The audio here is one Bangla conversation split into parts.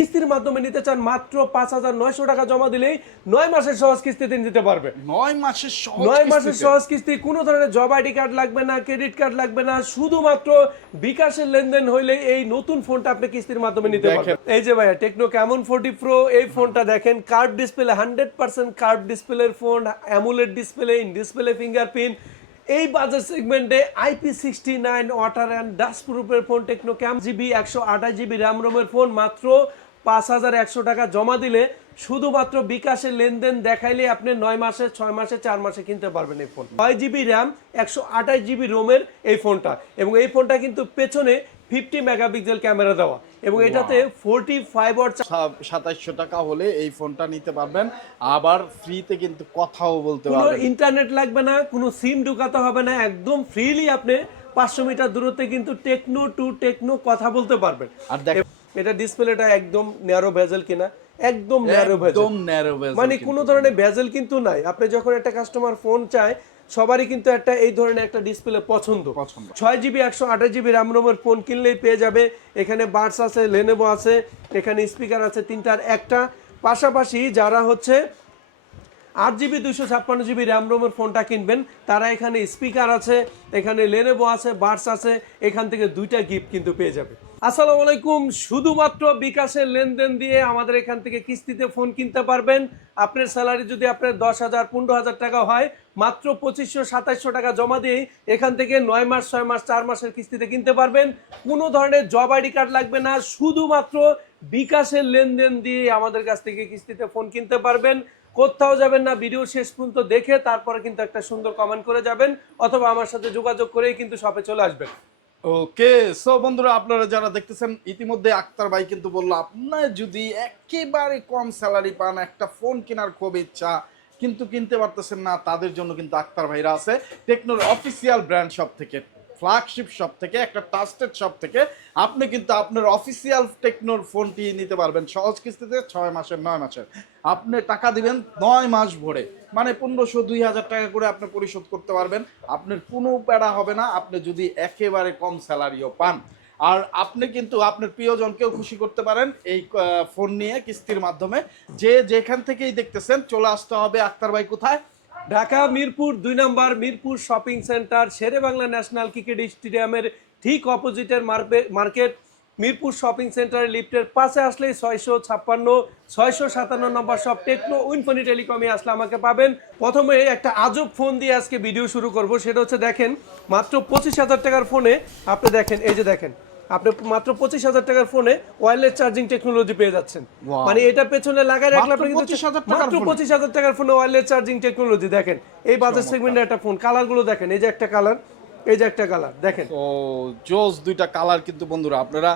কিস্তির মাধ্যমে নিতে চান মাত্র পাঁচ হাজার নয়শো টাকা জমা দিলেই নয় মাসের সহজ কিস্তিতে নিতে পারবে। নয় মাসের নয় মাসের সহজ কিস্তি কোনো ধরনের জব আইডি কার্ড লাগবে না ক্রেডিট কার্ড লাগবে না শুধুমাত্র বিকাশের লেনদেন হইলে এই নতুন ফোনটা আপনি কিস্তির মাধ্যমে নিতে পারবেন। এই যে ভাইয়া টেকনো কেমন ফোর্টি প্রো এই ফোনটা দেখেন curved display hundred percent curved ডিসপ্লের phone amoled display in display fingerprint. এই বাজার সেগমেন্টে IP sixty nine water and dust প্রুফের phone Tecno cam GB একশো আঠাশ জিবি র্যাম রোমের ফোন মাত্র পাঁচ হাজার একশো টাকা জমা দিলে শুধুমাত্র বিকাশের লেনদেন দেখাইলে আপনি নয় মাসে ছয় মাসে চার মাসে কিনতে পারবেন এই ফোন ছয় জিবি র্যাম একশো আঠাশ জিবি রোমের এই ফোনটা এবং এই ফোনটা কিন্তু পেছনে ফিফটি মেগাপিক্সেল ক্যামেরা দেওয়া। এবং এটাতে ফোরটি ফাইভ ওয়াট সাতাইশশো টাকা হলে এই ফোনটা নিতে পারবেন। আবার ফ্রিতে কিন্তু কথাও বলতে পারবেন। ইন্টারনেট লাগবে না কোনো সিম ঢুকাতে হবে না একদম ফ্রিলি আপনি পাঁচশো মিটার দূরত্বে কিন্তু টেকনো টু টেকনো কথা বলতে পারবেন। আর দেখ এটা ডিসপ্লেটা একদম ন্যারো ভেজেল কিনা একদম ন্যারো ভেজেল একদম ন্যারো মানে কোনো ধরনের ভেজেল কিন্তু নাই। আপনি যখন একটা কাস্টমার ফোন চায় সবারই কিন্তু একটা এই ধরনের একটা ডিসপ্লে পছন্দ। পছন্দ। ছয় জিবি একশো আঠাশ জিবি র্যাম রোমের ফোন কিনলেই পেয়ে যাবে। এখানে বার্স আছে লেনেভো আছে এখানে স্পিকার আছে তিনটার একটা। পাশাপাশি যারা হচ্ছে আট জিবি দুশো ছাপ্পান্ন জিবি র্যাম রোমের ফোনটা কিনবেন। তারা এখানে স্পিকার আছে, এখানে লেনেভো আছে বার্স আছে, এখান থেকে দুইটা গিফট কিন্তু পেয়ে যাবে। আসসালামু আলাইকুম, শুধুমাত্র বিকাশের লেনদেন দিয়ে আমাদের এখান থেকে কিস্তিতে ফোন কিনতে পারবেন। আপনার স্যালারি যদি আপনার দশ হাজার, পনেরো হাজার টাকা হয়, মাত্র পঁচিশশো, সাতাইশশো টাকা জমা দিয়ে এখান থেকে নয় মাস, ছয় মাস, চার মাসের কিস্তিতে কিনতে পারবেন। কোনো ধরনের জব আইডি কার্ড লাগবে না, শুধুমাত্র বিকাশের লেনদেন দিয়ে আমাদের কাছ থেকে কিস্তিতে ফোন কিনতে পারবেন। কোথাও যাবেন না, ভিডিও শেষ পর্যন্ত দেখে তারপরে কিন্তু একটা সুন্দর কমেন্ট করে যাবেন অথবা আমার সাথে যোগাযোগ করেই কিন্তু শপে চলে আসবেন। ওকে সো বন্ধুরা আপনারা যারা দেখতেছেন, ইতিমধ্যে আক্তার ভাই কিন্তু বলল, আপনার যদি একেবারে কম স্যালারি পান, একটা ফোন কেনার খুব ইচ্ছা, কিন্তু কিনতে পারতেছেন না, তাদের জন্য কিন্তু আক্তার ভাইরা আছে টেকনোর অফিসিয়াল ব্র্যান্ড শপ থেকে। ফ্ল্যাগশিপ শপ থেকে, একটা ট্রাস্টেড শপ থেকে আপনি কিন্তু আপনার অফিসিয়াল টেকনোর ফোনটি নিতে পারবেন। সহজ কিস্তিতে ছয় মাসের, নয় মাসের। আপনি টাকা দিবেন নয় মাস ভরে। মানে পনেরোশো, দুই হাজার টাকা করে আপনি পরিশোধ করতে পারবেন। আপনার কোনো প্যারা হবে না, আপনি যদি একেবারে কম স্যালারিও পান। আর আপনি কিন্তু আপনার প্রিয়জনকেও খুশি করতে পারেন এই ফোন নিয়ে, কিস্তির মাধ্যমে। যে যেখান থেকেই দেখতেছেন, চলে আসতে হবে। আক্তার ভাই কোথায়? ঢাকা, মিরপুর, দুই number Mirpur shopping centre, Shere Bangla national cricket স্টেডিয়ামের ঠিক অপোজিটের মার্কেট। মিরপুর শপিং সেন্টার লিফটের পাশে আসলে ছয়শো ছাপ্পান্ন, ছয়শো সাতান্ন নম্বর সব টেকনো উইনফোনি টেলিকমে আসলে আমাকে পাবেন। প্রথমে একটা আজব ফোন দিয়ে আজকে ভিডিও শুরু করব, সেটা হচ্ছে দেখেন, মাত্র পঁচিশ হাজার টাকার ফোনে আপনি দেখেন, এই যে দেখেন আপনি মাত্র পঁচিশ হাজার টাকার ফোনে ওয়্যারলেস চার্জিং টেকনোলজি পেয়ে যাচ্ছেন। মানে এটা পেছনে লাগাই রাখলে আপনি কিন্তু মাত্র পঁচিশ হাজার টাকার ফোনে ওয়্যারলেস চার্জিং টেকনোলজি দেখেন। এই বাজার সেগমেন্টের একটা ফোন কালারগুলো দেখেন এই যে একটা কালার এই যে একটা কালার দেখেন। ও জোস দুইটা কালার কিন্তু বন্ধুরা আপনারা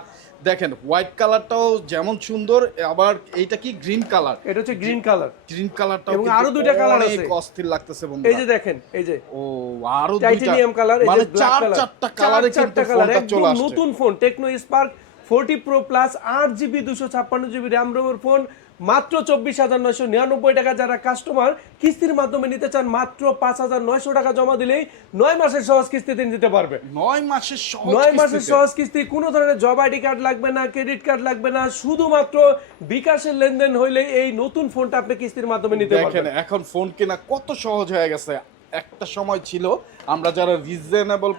দেখেন হোয়াইট কালারটাও যেমন সুন্দর আবার এইটা কি গ্রিন কালার এটা হচ্ছে গ্রিন কালার গ্রিন কালারটাও এবং আরও দুইটা অনেক আছে। অস্থির লাগতেছে এই যে দেখেন এই যে। ও আরও দুইটা। টাইটেনিয়াম কালার এই মানে যে ব্ল্যাক চার কালার চারটা কালারে কিন্তু ফোনটা চলে আসছে। নতুন phone Tecno Spark forty pro plus আট জিবি দুশো ছাপ্পান্ন জিবি র্যাম রোমের ফোন মাত্র চব্বিশ হাজার নয়শো নিরানব্বই টাকা যারা কাস্টমার কিস্তির মাধ্যমে নিতে চান মাত্র পাঁচ হাজার নয়শো টাকা জমা দিলেই নয় মাসের সহজ কিস্তিতে নিতে পারবে। নয় মাসের নয় মাসের সহজ কিস্তি কোনো ধরনের জব আইডি কার্ড লাগবে না ক্রেডিট কার্ড লাগবে না শুধুমাত্র বিকাশের লেনদেন হইলে এই নতুন ফোনটা আপনি কিস্তির মাধ্যমে নিতে পারবেন। এখন ফোন কেনা কত সহজ হয়ে গেছে। একটা সময় ছিল, আমরা যারা রিজনেবল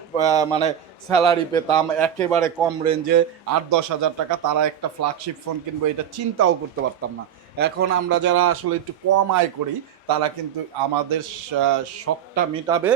মানে স্যালারি পেতাম, একেবারে কম রেঞ্জে আট দশ হাজার টাকা, তারা একটা ফ্ল্যাগশিপ ফোন কিনবো, এটা চিন্তাও করতে পারতাম না। এখন আমরা যারা আসলে একটু কম আয় করি, তারা কিন্তু আমাদের শখটা মেটাবে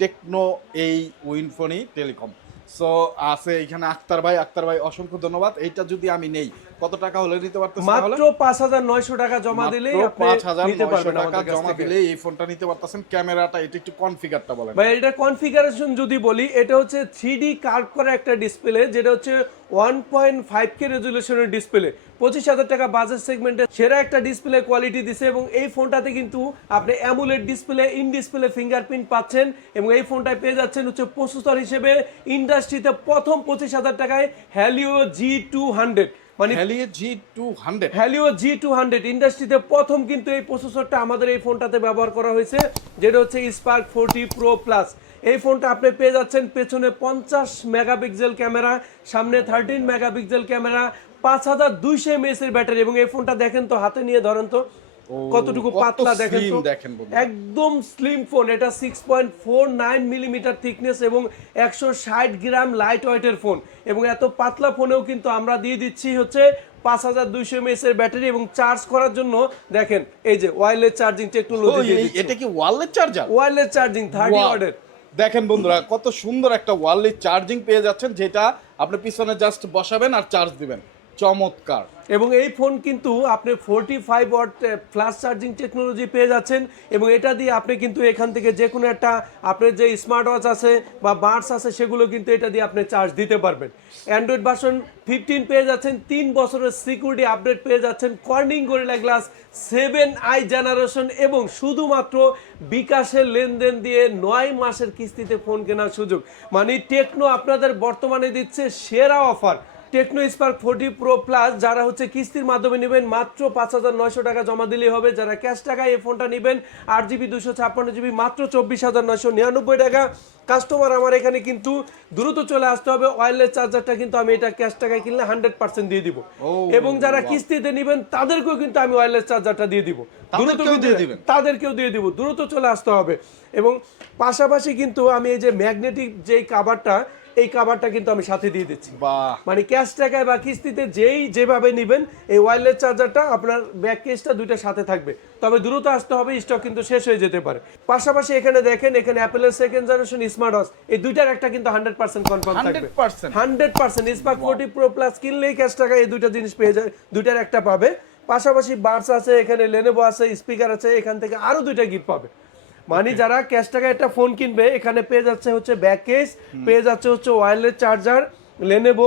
টেকনো এই উইনফোনি টেলিকম সো আছে এখানে আক্তার ভাই আক্তার ভাই, অসংখ্য ধন্যবাদ। এইটা যদি আমি নেই কত টাকা হলে নিতে পারতেছি তাহলে? মাত্র পাঁচ হাজার নয়শো টাকা জমা দিলেই আপনি নিতে পারবেন টাকা জমা। দিলে এই ফোনটা নিতে পারতেছেন ক্যামেরাটা এটা একটু কনফিগারটা বলেন ভাই এটা কনফিগারেশন যদি বলি এটা হচ্ছে থ্রি ডি কার্ভ করা একটা ডিসপ্লে যেটা হচ্ছে কে রেজুলেশনের ডিসপ্লে পঁচিশ হাজার টাকা বাজেট সেগমেন্টে সেরা একটা ডিসপ্লে কোয়ালিটি দিছে এবং এই ফোনটাতে কিন্তু আপনি amoled display in display fingerprint পাচ্ছেন এবং এই ফোনটায় পেয়ে যাচ্ছেন হচ্ছে প্রসেসর হিসেবে ইন্ডাস্ট্রিতে প্রথম পঁচিশ হাজার টাকায় হ্যালিও জি টু হান্ড্রেড মানে Helio G two hundred Helio G two hundred ইন্ডাস্ট্রিতে প্রথম কিন্তু এই প্রসেসরটা আমাদের এই ফোনটাতে ব্যবহার করা হয়েছে যেটা হচ্ছে স্পার্ক ফোরটি প্রো প্লাস এই ফোনটা আপনি পেয়ে যাচ্ছেন পেছনে পঞ্চাশ মেগাপিক্সেল ক্যামেরা সামনে থার্টিন মেগাপিক্সেল ক্যামেরা পাঁচ হাজার দুইশো এমএস এর ব্যাটারি এবং এই ফোনটা দেখেন তো হাতে নিয়ে ধরেন তো কতটুকু পাতলা দেখেন একদম স্লিম ফোন এটা six point four nine millimetre thickness এবং একশো ষাট গ্রাম লাইট ওয়েটের ফোন এবং এত পাতলা ফোনেও কিন্তু আমরা দিয়ে দিচ্ছি হচ্ছে পাঁচ হাজার দুইশো এমএস এর ব্যাটারি এবং চার্জ করার জন্য দেখেন এই যে ওয়্যারলেস চার্জিং টেকনোলজি এটা কি wallet charger wireless charging thirty Wow! ওয়ার্ডের দেখেন বন্ধুরা কত সুন্দর একটা ওয়ারলেস চার্জিং পেয়ে যাচ্ছেন যেটা আপনি পিছনে জাস্ট বসাবেন আর চার্জ দিবেন। চমৎকার। এবং এই ফোন কিন্তু আপনি forty five watt flash charging technology পেয়ে যাচ্ছেন এবং এটা দিয়ে আপনি কিন্তু এখান থেকে যে কোনো একটা আপনার যে স্মার্ট ওয়াচ আছে বা বার্স আছে সেগুলো কিন্তু এটা দিয়ে আপনি চার্জ দিতে পারবেন। অ্যান্ড্রয়েড ভার্সন ফিফটিন পেয়ে যাচ্ছেন, তিন বছরের সিকিউরিটি আপডেট পেয়ে যাচ্ছেন Corning Gorilla glass seven i generation এবং শুধুমাত্র বিকাশের লেনদেন দিয়ে নয় মাসের কিস্তিতে ফোন কেনার সুযোগ। মানে টেকনো আপনাদের বর্তমানে দিচ্ছে সেরা offer Tecno Spark forty pro plus যারা হচ্ছে কিস্তির মাধ্যমে নেবেন মাত্র পাঁচ হাজার নয়শো টাকা জমা দিলেই হবে। যারা ক্যাশ টাকায় এই ফোনটা নেবেন আট জিবি দুশো ছাপ্পান্ন জিবি মাত্র চব্বিশ হাজার নয়শো নিরানব্বই টাকা। কাস্টমার আমার এখানে কিন্তু দ্রুত চলে আসতে হবে। ওয়্যারলেস চার্জারটা কিন্তু আমি এটা ক্যাশ টাকায় কিনলে হান্ড্রেড পার্সেন্ট দিয়ে দিব। এবং যারা কিস্তিতে নেবেন তাদেরকেও কিন্তু আমি ওয়্যারলেস চার্জারটা দিয়ে দিব। দ্রুত তাদেরকেও দিয়ে দিবেন? তাদেরকেও দিয়ে দিব। দ্রুত চলে আসতে হবে। এবং পাশাপাশি কিন্তু আমি এই যে ম্যাগনেটিক যে কাভারটা এই কাভারটা কিন্তু আমি সাথে দিয়ে দিচ্ছি। বাহ। মানে ক্যাশ টাকায় বা কিস্তিতে যেই যেভাবে নেবেন এই ওয়্যারলেস চার্জারটা আপনার ব্যাক কেসটা দুইটা সাথে থাকবে। তবে দ্রুত আসতে হবে স্টক কিন্তু শেষ হয়ে যেতে পারে। পাশাপাশি এখানে দেখেন এখানে অ্যাপেলের সেকেন্ড জেনারেশন স্মার্ট ওয়াচ এই দুইটার একটা কিন্তু হান্ড্রেড পার্সেন্ট কনফার্ম থাকবে। 100% hundred percent Spark forty pro plus কিনলেই ক্যাশ টাকায় এই দুইটা জিনিস পেয়ে যায় দুইটার একটা পাবে। পাশাপাশি বার্স আছে এখানে লেনেভো আছে স্পিকার আছে এখান থেকে আরও দুইটা গিফট পাবে। মানে যারা ক্যাশ টাকায় একটা ফোন কিনবে এখানে পেয়ে যাচ্ছে হচ্ছে ব্যাক কেস পেয়ে যাচ্ছে হচ্ছে ওয়্যারলেস চার্জার লেনেভো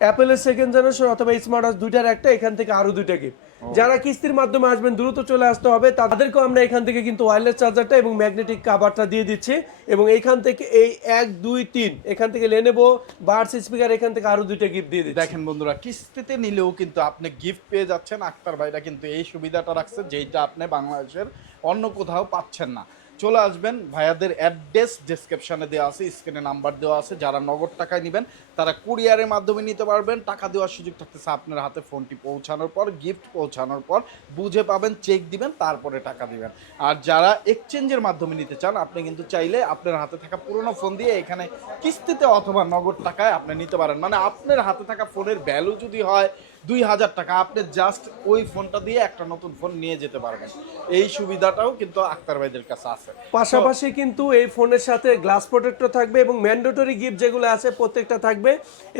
অ্যাপেলের সেকেন্ড জেনারেশন অথবা স্মার্ট ওয়াচ দুইটার একটা এখান থেকে আরও দুইটা গিফট যারা কিস্তির মাধ্যমে আসবেন, দ্রুত চলে আসতে হবে। তাদেরকেও আমরা এখান থেকে কিন্তু ওয়্যারলেস চার্জারটা এবং ম্যাগনেটিক কাভারটা দিয়ে দিচ্ছি। এবং এইখান থেকে এই এক, দুই, তিন, এখান থেকে লেনেবো বার্স স্পিকার এখান থেকে আরও দুইটা গিফট দিয়ে দিচ্ছি। দেখেন বন্ধুরা, কিস্তিতে নিলেও কিন্তু আপনি গিফট পেয়ে যাচ্ছেন। আক্তার ভাইরা কিন্তু এই সুবিধাটা রাখছে যেটা আপনি বাংলাদেশের অন্য কোথাও পাচ্ছেন না। চলে আসবেন। ভাইয়াদের অ্যাড্রেস ডেসক্রিপশনে দেওয়া আছে স্ক্রিনে নাম্বার দেওয়া আছে। যারা নগদ টাকায় নেবেন, তারা কুরিয়ারের মাধ্যমে নিতে পারবেন। টাকা দেওয়ার সুযোগ থাকতেছে আপনার হাতে ফোনটি পৌঁছানোর পর গিফট পৌঁছানোর পর। বুঝে পাবেন চেক দিবেন, তারপরে টাকা দিবেন। আর যারা এক্সচেঞ্জের মাধ্যমে নিতে চান, আপনি কিন্তু চাইলে আপনার হাতে থাকা পুরনো ফোন দিয়ে এখানে কিস্তিতে অথবা নগদ টাকায় আপনি নিতে পারেন। মানে আপনার হাতে থাকা ফোনের ভ্যালু যদি হয় দুই হাজার টাকা। আপনি জাস্ট ওই ফোনটা দিয়ে একটা নতুন ফোন নিয়ে যেতে পারবেন। এই সুবিধাটাও কিন্তু আক্তার ভাইদের কাছে আছে। পাশাপাশি কিন্তু এই ফোনের সাথে গ্লাস প্রোটেক্টর থাকবে এবং ম্যান্ডেটরি গিফট যেগুলো আছে প্রত্যেকটা থাকবে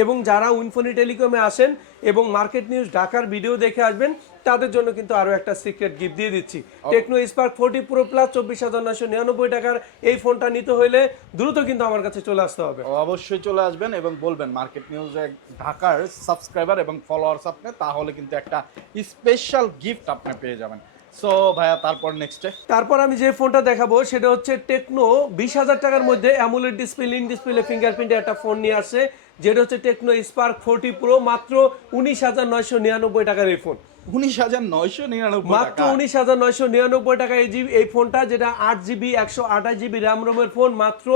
এবং যারা উইনফোনি টেলিকমে আসেন এবং মার্কেট নিউজ ঢাকার ভিডিও দেখে আসবেন তাদের জন্য কিন্তু আরও একটা সিক্রেট গিফট দিয়ে দিচ্ছি। Tecno Spark forty pro plus চব্বিশ হাজার নয়শো নিরানব্বই টাকার এই ফোনটা নিতে হলে দ্রুত কিন্তু আমার কাছে চলে আসতে হবে। অবশ্যই চলে আসবেন এবং বলবেন মার্কেট নিউজে ঢাকার সাবস্ক্রাইবার এবং ফলোয়ার্স আপনি তাহলে কিন্তু একটা স্পেশাল গিফট আপনি পেয়ে যাবেন। সো ভাইয়া তারপর নেক্সটে তারপর আমি যে ফোনটা দেখাবো সেটা হচ্ছে টেকনো বিশ হাজার টাকার মধ্যে অ্যামুলেট ডিসপ্লে লিন ডিসপ্লে ফিঙ্গারপ্রিন্টের একটা ফোন নিয়ে আসে যেটা হচ্ছে টেকনো স্পার্ক ফোর্টি প্রো মাত্র উনিশ হাজার নয়শো নিরানব্বই টাকার এই ফোন উনিশ হাজার নয়শো নিরানব্বই মাত্র উনিশ হাজার নয়শো নিরানব্বই টাকা এই জিবি এই ফোনটা যেটা আট জিবি একশো আঠাশ জিবি র্যাম রোমের ফোন মাত্র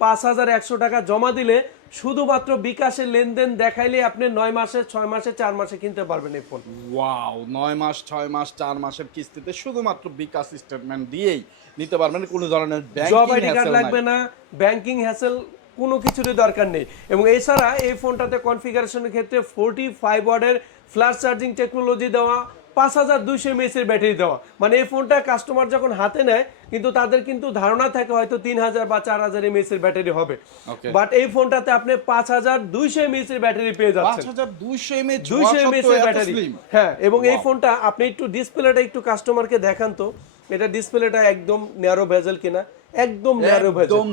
পাঁচ হাজার একশো টাকা জমা দিলে শুধুমাত্র বিকাশের লেনদেন দেখাইলে আপনি নয় মাসে ছয় মাসে চার মাসে কিনতে পারবেন এই ফোন। ওয়াও নয় মাস ছয় মাস চার মাসের কিস্তিতে শুধুমাত্র বিকাশ স্টেটমেন্ট দিয়েই নিতে পারবেন। কোনো ধরনের জব ব্যাংকিং আইডি কার্ড লাগবে না ব্যাংকিং হ্যাসেল কোনো কিছুরই দরকার নেই। এবং এছাড়া এই ফোনটাতে কনফিগারেশনের ক্ষেত্রে ফোরটি ফাইভ ওয়ার্ডের ফ্ল্যাশ চার্জিং টেকনোলজি দেওয়া পাঁচ হাজার দুইশো এমএসের ব্যাটারি দেওয়া। মানে এই ফোনটা কাস্টমার যখন হাতে নেয় কিন্তু তাদের কিন্তু ধারণা থাকে হয়তো তিন হাজার বা চার হাজার এমএসের ব্যাটারি হবে। বাট এই ফোনটাতে আপনি পাঁচ হাজার দুইশো এমএসের ব্যাটারি পেয়ে যাচ্ছেন। দুইশো এমএস এর ব্যাটারি। হ্যাঁ এবং এই ফোনটা আপনি একটু ডিসপ্লেটা একটু কাস্টমারকে দেখান তো। এটা ডিসপ্লেটা একদম ন্যারো ভেজেল কিনা? একদম ন্যারো ভেজেল একদম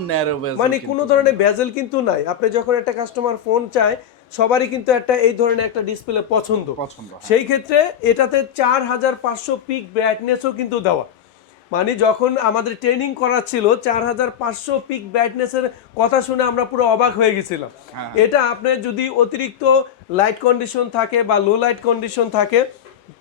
মানে কোনো ধরনের ভেজেল কিন্তু নাই। আপনি যখন একটা কাস্টমার ফোন চায় সবারই কিন্তু একটা এই ধরনের একটা ডিসপ্লে পছন্দ পছন্দ, হ্যাঁ। সেই ক্ষেত্রে এটাতে চার হাজার পাঁচশো পিক ব্রাইটনেসও কিন্তু দেওয়া মানে যখন আমাদের ট্রেনিং করা ছিল চার হাজার পাঁচশো পিক ব্রাইটনেসের কথা শুনে আমরা পুরো অবাক হয়ে গেছিলাম হ্যাঁ। এটা আপনার যদি অতিরিক্ত লাইট কন্ডিশন থাকে বা লো লাইট কন্ডিশন থাকে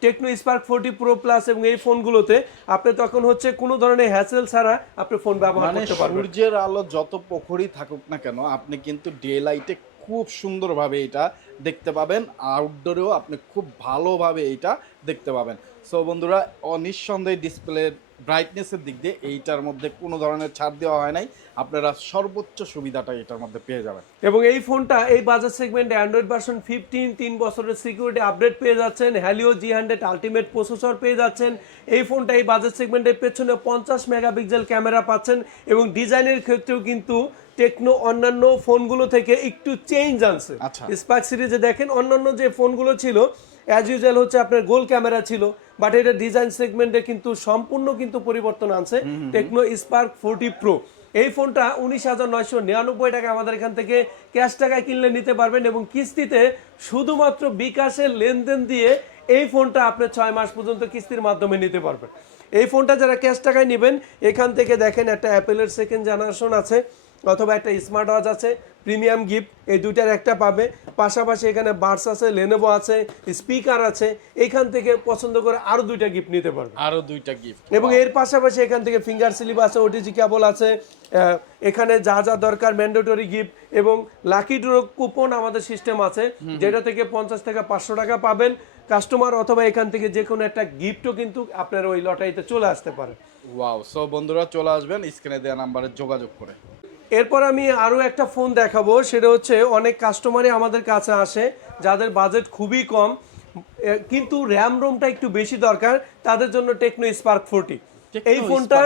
Tecno Spark forty pro plus এবং এই ফোনগুলোতে আপনি তখন হচ্ছে কোনো ধরনের হ্যাসেল ছাড়া আপনি ফোন ব্যবহার মানে করতে পারবেন সূর্যের আলো যত প্রখরই থাকুক না কেন আপনি কিন্তু ডে লাইটে খুব সুন্দরভাবে এটা দেখতে পাবেন। আউটডোরেও আপনি খুব ভালোভাবে এইটা দেখতে পাবেন। সো বন্ধুরা, অনিঃসন্দেহে ডিসপ্লের ব্রাইটনেসের দিক দিয়ে এইটার মধ্যে কোনো ধরনের ছাড় দেওয়া হয় নাই। আপনারা সর্বোচ্চ সুবিধাটা এটার মধ্যে পেয়ে যাবেন। এবং এই ফোনটা এই বাজার সেগমেন্টে অ্যান্ড্রয়েড ভার্সন ফিফটিন তিন বছরের সিকিউরিটি আপডেট পেয়ে যাচ্ছেন। Helio G hundred ultimate processor পেয়ে যাচ্ছেন। এই ফোনটা এই বাজার সেগমেন্টের পেছনে পঞ্চাশ মেগাপিক্সেল ক্যামেরা পাচ্ছেন এবং ডিজাইনের ক্ষেত্রেও কিন্তু টেকনো অন্যান্য ফোনগুলো থেকে একটু চেঞ্জ আনছে। আচ্ছা। স্পার্ক সিরিজে দেখেন অন্যান্য যে ফোনগুলো ছিল অ্যাজ ইউজুয়াল হচ্ছে আপনার গোল ক্যামেরা ছিল বাট এটা ডিজাইন সেগমেন্টে কিন্তু সম্পূর্ণ কিন্তু পরিবর্তন আনছে টেকনো স্পার্ক ফোরটি প্রো এই ফোনটা উনিশ হাজার নয়শো নিরানব্বই টাকা আমাদের এখান থেকে ক্যাশ টাকায় কিনলে নিতে পারবেন এবং কিস্তিতে শুধুমাত্র বিকাশের লেনদেন দিয়ে এই ফোনটা আপনি ছয় মাস পর্যন্ত কিস্তির মাধ্যমে নিতে পারবেন। এই ফোনটা যারা ক্যাশ টাকায় নেবেন এখান থেকে দেখেন একটা অ্যাপেলের সেকেন্ড জেনারেশন আছে। অথবা একটা স্মার্ট ওয়াচ আছে প্রিমিয়াম গিফট এই দুইটার একটা পাবে। পাশাপাশি এখানে বার্স আছে লেনোভো আছে স্পিকার আছে এখান থেকে পছন্দ করে আরও দুইটা গিফট নিতে পারবে। আরও দুইটা গিফট এবং এর পাশাপাশি এখান থেকে ফিঙ্গার স্লিপ আছে ওটিজি কেবল আছে এখানে যা যা দরকার ম্যান্ডেটরি গিফট এবং লাকি ড্র কুপন আমাদের সিস্টেম আছে যেটা থেকে পঞ্চাশ থেকে পাঁচশো টাকা পাবেন। কাস্টমার অথবা এখান থেকে যে কোনো একটা গিফটও কিন্তু আপনার ওই লটারিতে চলে আসতে পারে। ওয়াও সো বন্ধুরা চলে আসবেন স্ক্রিনে দেওয়া নাম্বারে যোগাযোগ করে। এরপর আমি আরও একটা ফোন দেখাবো সেটা হচ্ছে অনেক কাস্টমারই আমাদের কাছে আসে যাদের বাজেট খুবই কম কিন্তু র্যাম রোমটা একটু বেশি দরকার তাদের জন্য টেকনো স্পার্ক ফোরটি এই ফোনটা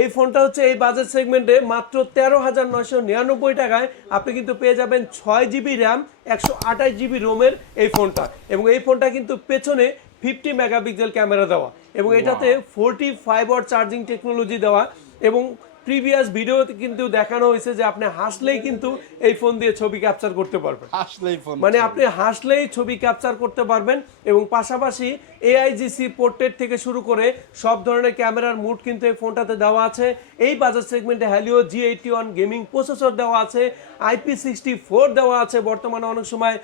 এই ফোনটা হচ্ছে এই বাজেট সেগমেন্টে মাত্র তেরো হাজার নয়শো নিরানব্বই টাকায় আপনি কিন্তু পেয়ে যাবেন ছয় জিবি র্যাম একশো আঠাশ জিবি রোমের এই ফোনটা। এবং এই ফোনটা কিন্তু পেছনে ফিফটি মেগাপিক্সেল ক্যামেরা দেওয়া। এবং এটাতে forty five watt charging technology দেওয়া। এবং প্রিভিয়াস ভিডিওতে কিন্তু দেখানো হয়েছে যে আপনি হাসলেই কিন্তু এই ফোন দিয়ে ছবি ক্যাপচার করতে পারবেন। আসলেই ফোন মানে আপনি হাসলেই ছবি ক্যাপচার করতে পারবেন এবং পাশাপাশি এআইজিসি পোর্ট্রেট থেকে শুরু করে সব ধরনের ক্যামেরার মুড কিন্তু এই ফোনটাতে দেওয়া আছে। এই বাজার সেগমেন্টে Helio G eighty one gaming processor দেওয়া আছে আইপি সিক্সটি ফোর দেওয়া আছে। বর্তমানে অনেক সময়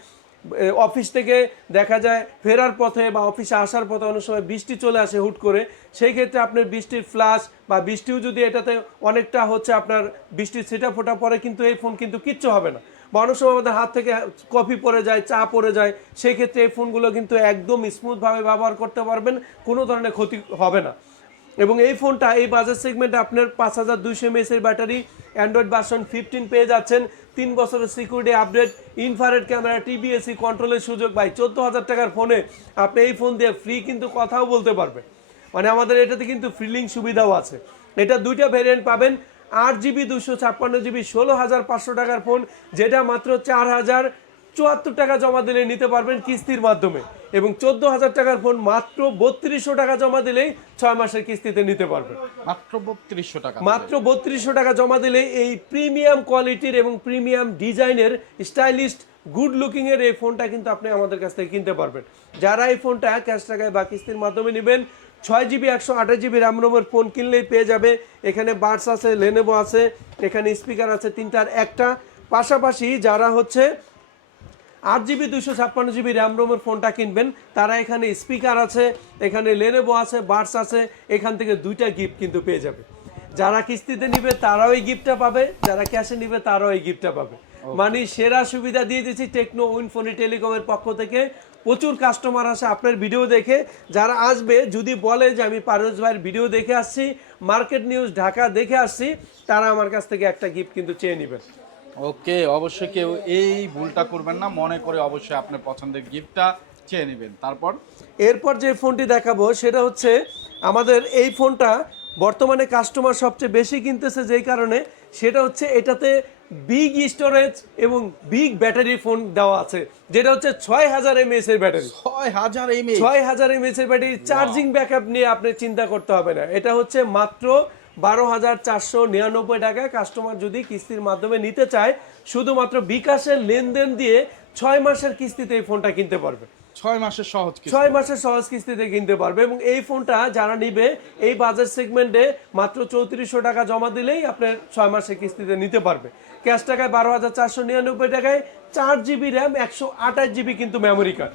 অফিস থেকে দেখা যায় ফেরার পথে বা অফিসে আসার পথে অনেক সময় বৃষ্টি চলে আসে হুট করে। সেই ক্ষেত্রে আপনার বৃষ্টির ফ্লাশ বা বৃষ্টিও যদি এটাতে অনেকটা হচ্ছে আপনার বৃষ্টির ছিটা ফোটা পরে কিন্তু এই ফোন কিন্তু কিচ্ছু হবে না। বা অনেক সময় আমাদের হাত থেকে কফি পড়ে যায়, চা পড়ে যায়, সেই ক্ষেত্রে এই ফোনগুলো কিন্তু একদম স্মুথভাবে ব্যবহার করতে পারবেন, কোনো ধরনের ক্ষতি হবে না। এবং এই ফোনটা এই বাজার সেগমেন্টে আপনার পাঁচ হাজার দুইশো এমএসের ব্যাটারি অ্যান্ড্রয়েড ভার্সন ফিফটিন পেয়ে যাচ্ছেন। তিন বছরের সিকিউরিটি আপডেট ইনফারেড ক্যামেরা টিবিএসি কন্ট্রোলের সুযোগ ভাই চোদ্দ হাজার টাকার ফোনে আপনি এই ফোন দিয়ে ফ্রি কিন্তু কথাও বলতে পারবেন। মানে আমাদের এটাতে কিন্তু ফ্রিলিং সুবিধাও আছে। এটা দুইটা ভেরিয়েন্ট পাবেন। আট জিবি দুশো ছাপ্পান্ন জিবি ষোলো হাজার পাঁচশো টাকার ফোন যেটা মাত্র চার হাজার চুয়াত্তর টাকা জমা দিলে নিতে পারবেন কিস্তির মাধ্যমে। এবং চোদ্দ হাজার টাকার ফোন মাত্র বত্রিশশো টাকা জমা দিলেই ছয় মাসের কিস্তিতে নিতে পারবেন মাত্র বত্রিশশো টাকা। মাত্র বত্রিশশো টাকা জমা দিলে এই প্রিমিয়াম কোয়ালিটির এবং প্রিমিয়াম ডিজাইনের স্টাইলিস্ট গুড লুকিং এর এই ফোনটা কিন্তু আপনি আমাদের কাছ থেকে কিনতে পারবেন। যারা এই ফোনটা ক্যাশ টাকায় বা কিস্তির মাধ্যমে নেবেন ছয় জিবি একশো আঠাশ জিবি র্যাম রোমের ফোন কিনলেই পেয়ে যাবে। এখানে বার্স আছে লেনেভো আছে এখানে স্পিকার আছে তিনটার একটা। পাশাপাশি যারা হচ্ছে আট জিবি দুশো ছাপ্পান্ন জিবি র্যাম রোমের ফোনটা কিনবেন। তারা এখানে স্পিকার আছে এখানে লেনেভো আছে বার্স আছে এখান থেকে দুইটা গিফট কিন্তু পেয়ে যাবে। যারা কিস্তিতে নিবে তারাও এই গিফটটা পাবে যারা ক্যাশে নিবে তারাও এই গিফটটা পাবে। মানে সেরা সুবিধা দিয়ে দিয়েছি টেকনো উইনফোনি টেলিকমের পক্ষ থেকে। প্রচুর কাস্টমার আসে আপনার ভিডিও দেখে। যারা আসবে যদি বলে যে আমি পারভেজ ভাইয়ের ভিডিও দেখে আসছি মার্কেট নিউজ ঢাকা দেখে আসছি তারা আমার কাছ থেকে একটা গিফট কিন্তু চেয়ে নেবেন ওকে অবশ্যই কেউ এই ভুলটা করবেন না। মনে করে অবশ্যই আপনার পছন্দের গিফটটা চেয়ে নেবেন। তারপর? এরপর যে ফোনটি দেখাবো সেটা হচ্ছে আমাদের এই ফোনটা বর্তমানে কাস্টমার সবচেয়ে বেশি কিনতেছে যেই কারণে সেটা হচ্ছে এটাতে বিগ স্টোরেজ এবং বিগ ব্যাটারি ফোন দেওয়া আছে যেটা হচ্ছে ছয় হাজার এমএস এর ব্যাটারি। ছয় হাজার এম ছয় হাজার এমএস এর ব্যাটারি চার্জিং ব্যাকআপ নিয়ে আপনি চিন্তা করতে হবে না। এটা হচ্ছে মাত্র বারো হাজার চারশো নিরানব্বই টাকা কাস্টমার যদি কিস্তির মাধ্যমে নিতে চায় শুধুমাত্র বিকাশের লেনদেন দিয়ে ছয় মাসের কিস্তিতে এই ফোনটা কিনতে পারবে। ছয় মাসের সহজ ছয় মাসের সহজ কিস্তিতে কিনতে পারবে এবং এই ফোনটা যারা নিবে এই বাজার সেগমেন্টে মাত্র চৌত্রিশশো টাকা জমা দিলেই আপনার ছয় মাসের কিস্তিতে নিতে পারবে। ক্যাশ টাকায় বারো হাজার চারশো নিরানব্বই টাকায় চার জিবি র্যাম একশো আঠাশ জিবি কিন্তু মেমোরি কার্ড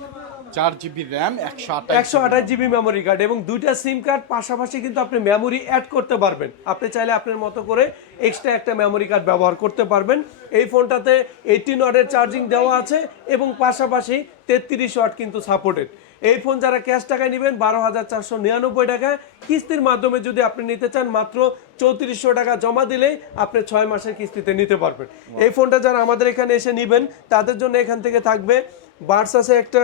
চার জিবি র্যাম একশো আঠাশ জিবি মেমোরি কার্ড এবং দুইটা সিম কার্ড পাশাপাশি কিন্তু আপনি মেমোরি অ্যাড করতে পারবেন। আপনি চাইলে আপনার মতো করে এক্সট্রা একটা মেমোরি কার্ড ব্যবহার করতে পারবেন। এই ফোনটাতে এইটিন ওয়াটের চার্জিং দেওয়া আছে এবং পাশাপাশি তেত্রিশ ওয়াট কিন্তু সাপোর্টেড এই ফোন যারা ক্যাশ টাকায় নেবেন, বারো হাজার চারশো নিরানব্বই টাকা। কিস্তির মাধ্যমে যদি আপনি নিতে চান, মাত্র চৌত্রিশশো টাকা জমা দিলে আপনি ছয় মাসের কিস্তিতে নিতে পারবেন। এই ফোনটা যারা আমাদের এখানে এসে নেবেন, তাদের জন্য এখান থেকে থাকবে বার্ডস আছে একটা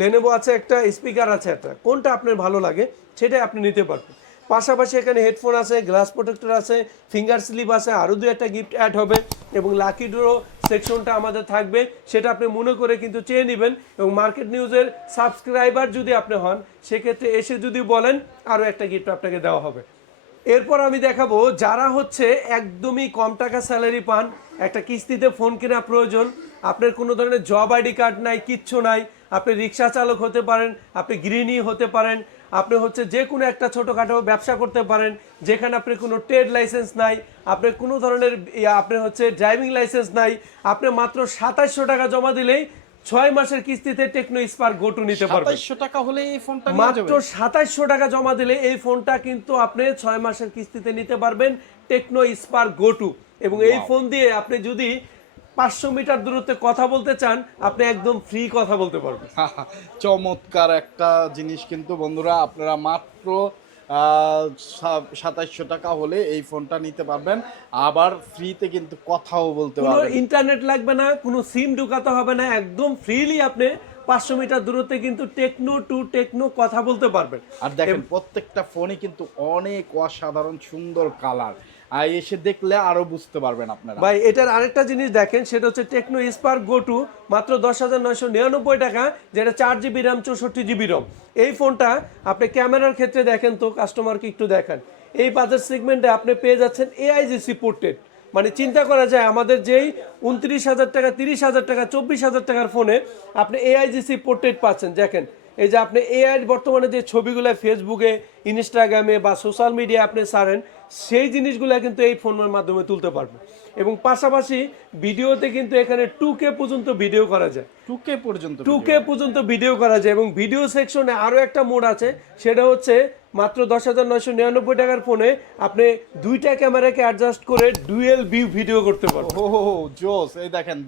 লেনেভো আছে, একটা স্পিকার আছে, একটা। কোনটা আপনার ভালো লাগে, সেটাই আপনি নিতে পারবেন। পাশাপাশি এখানে হেডফোন আছে গ্লাস প্রোটেক্টর আছে ফিঙ্গার স্লিপ আছে, আরও দু একটা গিফট অ্যাড হবে এবং লাকি ড্রো সেকশনটা আমাদের থাকবে, সেটা আপনি মনে করে কিন্তু চেয়ে নেবেন এবং মার্কেট নিউজের সাবস্ক্রাইবার যদি আপনি হন, সেক্ষেত্রে এসে যদি বলেন, আরও একটা গিফট আপনাকে দেওয়া হবে। এরপর আমি দেখাবো যারা হচ্ছে একদমই কম টাকা স্যালারি পান, একটা কিস্তিতে ফোন কেনা প্রয়োজন, আপনার কোনো ধরনের জব আইডি কার্ড নাই, কিচ্ছু নাই আপনি রিক্সা চালক হতে পারেন আপনি গৃহিণী হতে পারেন আপনি হচ্ছে যে কোনো একটা ছোটোখাটো ব্যবসা করতে পারেন যেখানে আপনি কোনো ট্রেড লাইসেন্স নাই আপনার কোনো ধরনের আপনার হচ্ছে ড্রাইভিং লাইসেন্স নাই আপনি মাত্র সাতাশশো টাকা জমা দিলেই ছয় মাসের কিস্তিতে টেকনো স্পার্ক গোটু নিতে পারবেন টাকা হলে এই ফোনটা মাত্র সাতাইশশো টাকা জমা দিলে এই ফোনটা কিন্তু আপনি ছয় মাসের কিস্তিতে নিতে পারবেন টেকনো স্পার্ক গোটু এবং এই ফোন দিয়ে আপনি যদি পাঁচশো মিটার দূরত্বে কথা বলতে চান আপনি একদম ফ্রি কথা বলতে পারবেন। চমৎকার একটা জিনিস কিন্তু বন্ধুরা আপনারা মাত্র সাতাইশশো টাকা হলে এই ফোনটা নিতে পারবেন। আবার ফ্রিতে কিন্তু কথাও বলতে পারবেন। ইন্টারনেট লাগবে না কোনো সিম ঢুকাতে হবে না একদম ফ্রিলি আপনি পাঁচশো মিটার দূরত্বে কিন্তু টেকনো টু টেকনো কথা বলতে পারবেন। আর দেখেন প্রত্যেকটা ফোনই কিন্তু অনেক অসাধারণ সুন্দর কালার আর এসে দেখলে আরও বুঝতে পারবেন আপনারা। ভাই, এটার আরেকটা জিনিস দেখেন, সেটা হচ্ছে টেকনো স্পার্ক গো টু মাত্র দশ হাজার নয়শো নিরানব্বই টাকা, যেটা চার জিবি র্যাম চৌষট্টি জিবি এই ফোনটা আপনি ক্যামেরার ক্ষেত্রে দেখেন তো কাস্টমারকে একটু দেখান। এই বাজার সেগমেন্টে আপনি পেয়ে যাচ্ছেন এআইজিসি পোর্টেড মানে চিন্তা করা যায়, আমাদের যেই উনত্রিশ হাজার টাকা, তিরিশ হাজার টাকা, চব্বিশ হাজার টাকার ফোনে আপনি এআইজিসি পোর্ট্রেট পাচ্ছেন। দেখেন, এই যে আপনি এআই বর্তমানে যে ছবিগুলো ফেসবুকে ইনস্টাগ্রামে বা সোশ্যাল মিডিয়া আপনি ছাড়েন সেই জিনিসগুলো কিন্তু এই ফোনের মাধ্যমে তুলতে পারবেন এবং পাশাপাশি ভিডিওতে কিন্তু এখানে টু কে পর্যন্ত ভিডিও করা যায়। টুকে পর্যন্ত টু কে পর্যন্ত ভিডিও করা যায় এবং ভিডিও সেকশনে আরও একটা মোড আছে সেটা হচ্ছে মাত্র দশ হাজার নয়শো নিরানব্বই টাকার ফোনে আপনি দুইটা ক্যামেরাকে অ্যাডজাস্ট করে ডুয়েল ভিউ ভিডিও করতে পারবেন। ও জোস এই দেখেন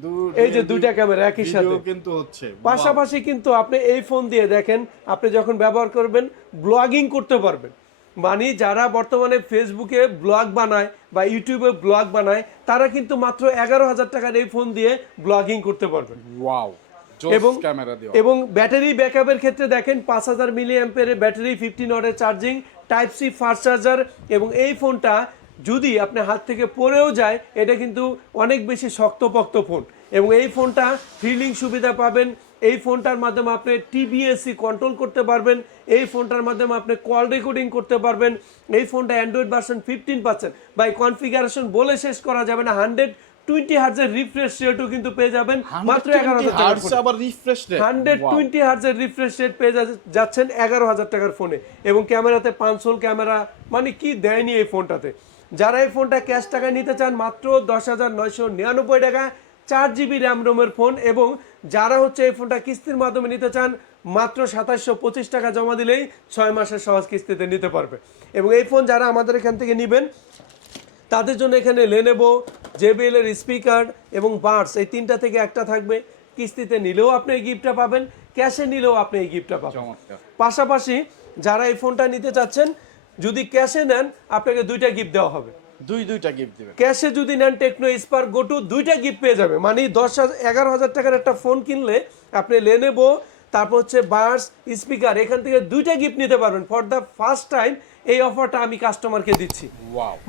এই যে দুইটা ক্যামেরা একই সাথে। কিন্তু হচ্ছে পাশাপাশি কিন্তু আপনি এই ফোন দিয়ে দেখেন আপনি যখন ব্যবহার করবেন ব্লগিং করতে পারবেন। মানে যারা বর্তমানে ফেসবুকে ব্লগ বানায় বা ইউটিউবে ব্লগ বানায় তারা কিন্তু মাত্র এগারো হাজার টাকার এই ফোন দিয়ে ব্লগিং করতে পারবেন ওয়াও এবং এবং ব্যাটারি ব্যাকআপের ক্ষেত্রে দেখেন পাঁচ হাজার মিলি অ্যাম্পের ব্যাটারি ফিফটিন ওয়াটের charging type C fast charger এবং এই ফোনটা যদি আপনি হাত থেকে পড়েও যায় এটা কিন্তু অনেক বেশি শক্তপোক্ত ফোন। এবং এই ফোনটা ফিলিং সুবিধা পাবেন এই ফোনটার মাধ্যমে আপনি টিবিএসসি কন্ট্রোল করতে পারবেন এই ফোনটার মাধ্যমে আপনি কল রেকর্ডিং করতে পারবেন এই ফোনটা অ্যান্ড্রয়েড ভার্সন ফিফটিন পাচ্ছেন বা কনফিগারেশন বলে শেষ করা যাবে না হান্ড্রেড টোয়েন্টি হার্জের রিফ্রেশ রেটও কিন্তু পেয়ে যাবেন মাত্র এগারো। আবার রিফ্রেশ হান্ড্রেড টোয়েন্টি হার্জের রিফ্রেশ রেট পেয়ে যাচ্ছেন এগারো হাজার টাকার ফোনে এবং ক্যামেরাতে পাঁচশোল ক্যামেরা মানে কি দেয়নি এই ফোনটাতে? যারা এই ফোনটা ক্যাশ টাকায় নিতে চান মাত্র দশ হাজার নয়শো নিরানব্বই টাকা চার জিবি র্যাম রোমের ফোন এবং যারা হচ্ছে এই ফোনটা কিস্তির মাধ্যমে নিতে চান মাত্র সাতাশশো পঁচিশ টাকা জমা দিলেই ছয় মাসের সহজ কিস্তিতে নিতে পারবে। এবং এই ফোন যারা আমাদের এখান থেকে নেবেন তাদের জন্য এখানে লেনেবো জেবিএল এর স্পিকার এবং বার্ডস এই তিনটা থেকে একটা থাকবে। কিস্তিতে নিলেও আপনি এই গিফটটা পাবেন ক্যাশে নিলেও আপনি এই গিফটটা পাবেন। পাশাপাশি যারা এই ফোনটা নিতে চাচ্ছেন যদি ক্যাশে নেন আপনাকে দুইটা গিফট দেওয়া হবে। দুই দুইটা গিফট দিবেন। ক্যাশে যদি নেন টেকনো স্পার্ক গোটু দুইটা গিফট পেয়ে যাবে। মানে দশ হাজার এগারো হাজার টাকার একটা ফোন কিনলে আপনি লেনেবো তারপর হচ্ছে বার্স স্পিকার এখান থেকে দুইটা গিফট নিতে পারবেন। ফর দ্য ফার্স্ট টাইম এই অফারটা আমি কাস্টমারকে দিচ্ছি।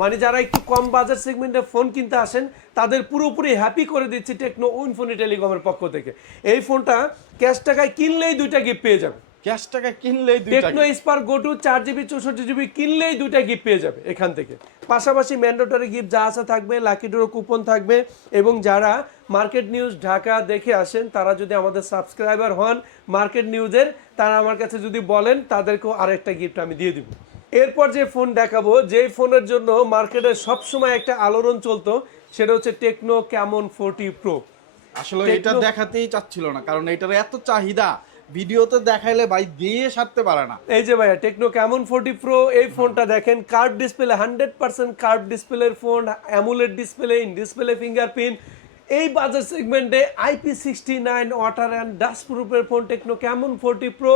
মানে যারা একটু কম বাজেট সেগমেন্টে ফোন কিনতে আসেন তাদের পুরোপুরি হ্যাপি করে দিচ্ছি টেকনো উইনফোনি টেলিকমের পক্ষ থেকে। এই ফোনটা ক্যাশ টাকায় কিনলেই দুইটা গিফট পেয়ে যাবে ক্যাশ টাকা কিনলেই দুইটা টেকনো স্পার গো টু চার জিবি চৌষট্টি জিবি কিনলেই দুইটা গিফট পেয়ে যাবে এখান থেকে। পাশাপাশি ম্যান্ডেটরি গিফট যা আছে থাকবে লাকি ডোর কুপন থাকবে এবং যারা মার্কেট নিউজ ঢাকা দেখে আসেন তারা যদি আমাদের সাবস্ক্রাইবার হন মার্কেট নিউজের তারা আমার কাছে যদি বলেন তাদেরকেও আরেকটা গিফট আমি দিয়ে দিব। এরপর যে ফোন দেখাবো যে ফোনের জন্য মার্কেটে সবসময় একটা আলোড়ন চলতো সেটা হচ্ছে টেকনো ক্যামন ফোরটি প্রো আসলে এটা দেখাতেই চাচ্ছিল না কারণ এটার এত চাহিদা ভিডিওতে দেখাইলে ভাই দিয়ে সারতে পারে না। এই যে ভাইয়া টেকনো ক্যামন ফোর্টি প্রো এই ফোনটা দেখেন curve display hundred percent curve ডিসপ্লের phone AMOLED display in display fingerprint এই বাজার সেগমেন্টে IP sixty nine water and dust প্রুফের phone Tecno Camon forty pro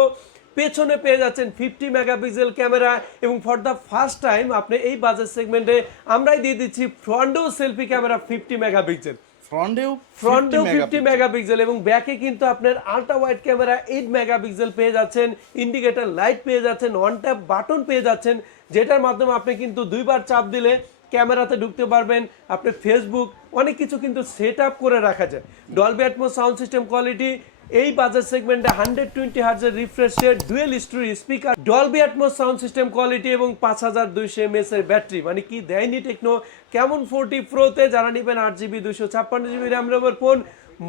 পেছনে পেয়ে যাচ্ছেন ফিফটি মেগাপিক্সেল ক্যামেরা এবং ফর দ্য ফার্স্ট টাইম আপনি এই বাজার সেগমেন্টে আমরাই দিয়ে দিচ্ছি ফ্রন্টেও সেলফি ক্যামেরা ফিফটি মেগাপিক্সেল ফ্রন্টেও ফ্রন্টেও ফিফটি মেগাপিক্সেল এবং ব্যাকে কিন্তু আপনার ultra wide camera eight megapixel পেয়ে যাচ্ছেন ইন্ডিকেটার লাইট পেয়ে যাচ্ছেন ওয়ান ট্যাপ বাটন পেয়ে যাচ্ছেন যেটার মাধ্যমে আপনি কিন্তু দুইবার চাপ দিলে ক্যামেরাতে ঢুকতে পারবেন আপনি ফেসবুক অনেক কিছু কিন্তু সেট আপ করে রাখা যায়। Dolby Atmos sound system quality এই বাজার সেগমেন্টে hundred twenty হার্জের refresh rate dual stereo speaker Dolby Atmos sound system quality এবং পাঁচ হাজার দুইশো এমএস এর ব্যাটারি মানে কি দেয়নি টেকনো কেমন ফোরটি প্রোতে যারা নেবেন আট জিবি দুশো ছাপ্পান্ন জিবি র্যাম রোমের ফোন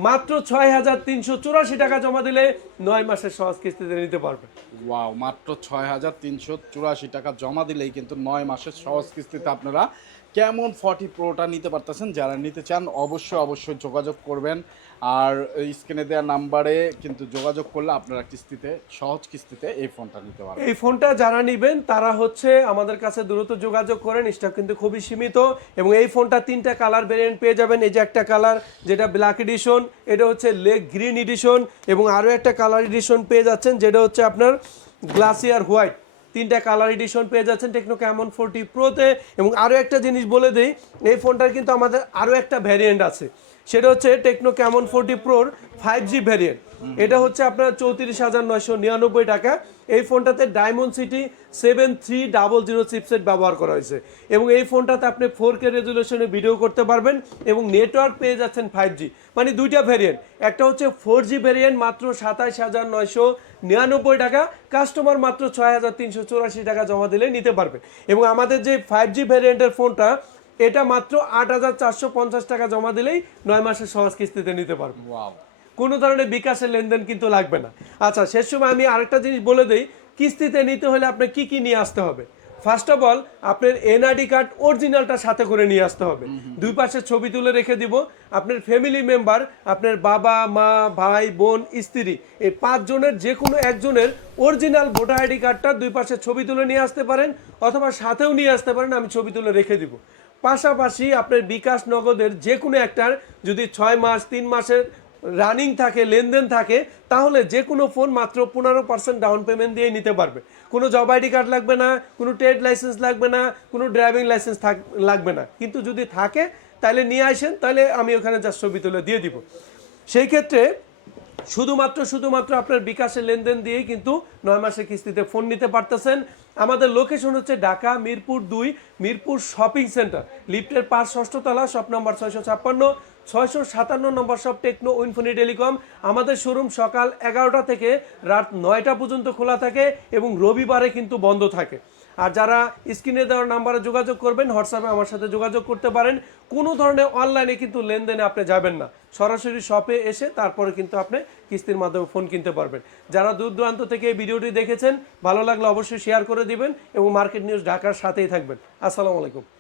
মাত্র ছয় হাজার তিনশো চুরাশি টাকা জমা দিলে নয় মাসের সহজ কিস্তিতে নিতে পারবেন। ওয়াও মাত্র ছয় হাজার তিনশো চুরাশি টাকা জমা দিলেই কিন্তু নয় মাসের সহজ কিস্তিতে আপনারা কেমন ফর্টি প্রোটা নিতে পারতেছেন? যারা নিতে চান অবশ্যই অবশ্যই যোগাযোগ করবেন। আর এই স্ক্রিনে দেওয়া নাম্বারে কিন্তু যোগাযোগ করলে আপনারা কিস্তিতে, সহজ কিস্তিতে এই ফোনটা নিতে পারবেন। এই ফোনটা যারা নেবেন, তারা হচ্ছে আমাদের কাছে দ্রুত যোগাযোগ করেন স্টক কিন্তু খুবই সীমিত এবং এই ফোনটা তিনটা কালার ভেরিয়েন্ট পেয়ে যাবেন। এই যে একটা কালার যেটা ব্ল্যাক এডিশন এটা হচ্ছে লেগ গ্রিন এডিশন এবং আরও একটা কালার এডিশন পেয়ে যাচ্ছেন, যেটা হচ্ছে আপনার গ্লাসিয়ার হোয়াইট তিনটা কালার এডিশন পেয়ে যাচ্ছেন টেকনো ক্যামন ফোরটি প্রোতে এবং আরও একটা জিনিস বলে দিই, এই ফোনটার কিন্তু আমাদের আরও একটা ভ্যারিয়েন্ট আছে। সেটা হচ্ছে টেকনো ক্যামন ফোরটি প্রোর ফাইভ জি ভ্যারিয়েন্ট এটা হচ্ছে আপনার চৌত্রিশ হাজার নয়শো নিরানব্বই টাকা। এই ফোনটাতে Dimensity seven three double zero chipset ব্যবহার করা হয়েছে। এবং এই ফোনটাতে আপনি ফোর কে রেজুলেশনে ভিডিও করতে পারবেন এবং নেটওয়ার্ক পেয়ে যাচ্ছেন ফাইভ জি মানে দুইটা ভ্যারিয়েন্ট একটা হচ্ছে ফোর জি ভ্যারিয়েন্ট মাত্র সাতাশ হাজার নয়শো নিরানব্বই টাকা। কাস্টমার মাত্র ছয় হাজার তিনশো চৌরাশি টাকা জমা দিলে নিতে পারবে এবং আমাদের যে ফাইভ জি ভ্যারিয়েন্টের ফোনটা এটা মাত্র আট হাজার চারশো পঞ্চাশ টাকা জমা দিলেই নয় মাসের সহজ কিস্তিতে নিতে পারব। কোনো ধরনের বিকাশের লেনদেন কিন্তু লাগবে না। আচ্ছা শেষ সময় আমি আরেকটা জিনিস বলে দিই কিস্তিতে নিতে হলে আপনি কি কি নিয়ে আসতে হবে? ফার্স্ট অফ অল আপনার এনআইডি কার্ড অরিজিনালটা সাথে করে নিয়ে আসতে হবে। দুই পাশে ছবি তুলে রেখে দিব। আপনার ফ্যামিলি মেম্বার আপনার বাবা মা ভাই বোন স্ত্রী এই পাঁচজনের যে কোনো একজনের অরিজিনাল ভোটার আইডি কার্ডটা দুই পাশে ছবি তুলে নিয়ে আসতে পারেন অথবা সাথেও নিয়ে আসতে পারেন আমি ছবি তুলে রেখে দিব। পাশাপাশি আপনার বিকাশ নগদের যে কোনো একটার যদি ছয় মাস, তিন মাসের রানিং থাকে, লেনদেন থাকে, তাহলে যে কোনো ফোন মাত্র পনেরো পার্সেন্ট ডাউন পেমেন্ট দিয়ে নিতে পারবে। কোনো জব আইডি কার্ড লাগবে না, কোনো ট্রেড লাইসেন্স লাগবে না, কোনো ড্রাইভিং লাইসেন্স থাক, লাগবে না। কিন্তু যদি থাকে, তাহলে নিয়ে আসেন, তাহলে আমি ওখানে যা ছবি তুলে দিয়ে দিব। সেই ক্ষেত্রে শুধুমাত্র শুধুমাত্র আপনার বিকাশের লেনদেন দিয়েই কিন্তু নয় মাসের কিস্তিতে ফোন নিতে পারতেছেন। আমাদের লোকেশন হচ্ছে ঢাকা, মিরপুর দুই, মিরপুর শপিং সেন্টার। লিফটের পাঁচ ষষ্ঠতলা, শপ নম্বর ছয়শো ছাপ্পান্ন, ছয়শো সাতান্ন নম্বর সব টেকনো ইনফোনি টেলিকম। আমাদের শোরুম সকাল এগারোটা থেকে রাত নয়টা পর্যন্ত খোলা থাকে এবং রবিবারে কিন্তু বন্ধ থাকে। আর যারা স্ক্রিনে দেওয়ার নাম্বারে যোগাযোগ করবেন, হোয়াটসঅ্যাপে আমার সাথে যোগাযোগ করতে পারেন। কোনো ধরনের অনলাইনে কিন্তু লেনদেনে আপনি যাবেন না। সরাসরি শপে এসে তারপরে কিন্তু আপনি কিস্তির মাধ্যমে ফোন কিনতে পারবেন। যারা দূর দূরান্ত থেকে এই ভিডিওটি দেখেছেন, ভালো লাগলে অবশ্যই শেয়ার করে দিবেন এবং মার্কেট নিউজ ঢাকার সাথেই থাকবেন। আসসালামু আলাইকুম।